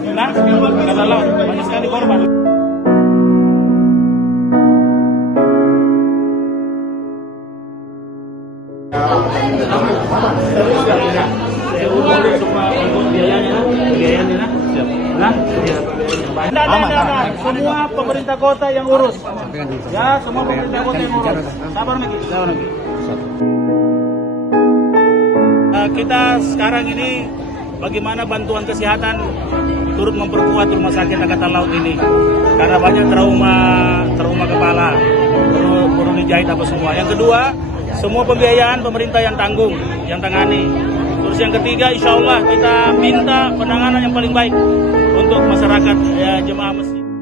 Nah, Angkatan Laut banyak sekali korban. Semua pemerintah kota yang urus. Ya, semua pemerintah kota yang urus. Sabar lagi. Kita sekarang ini bagaimana bantuan kesehatan turut memperkuat rumah sakit Angkatan Laut ini karena banyak trauma kepala perlu dijahit apa semua. Yang kedua, semua pembiayaan pemerintah yang tanggung, yang tangani. Terus yang ketiga, insya Allah kita minta penanganan yang paling baik untuk masyarakat jemaah masjid.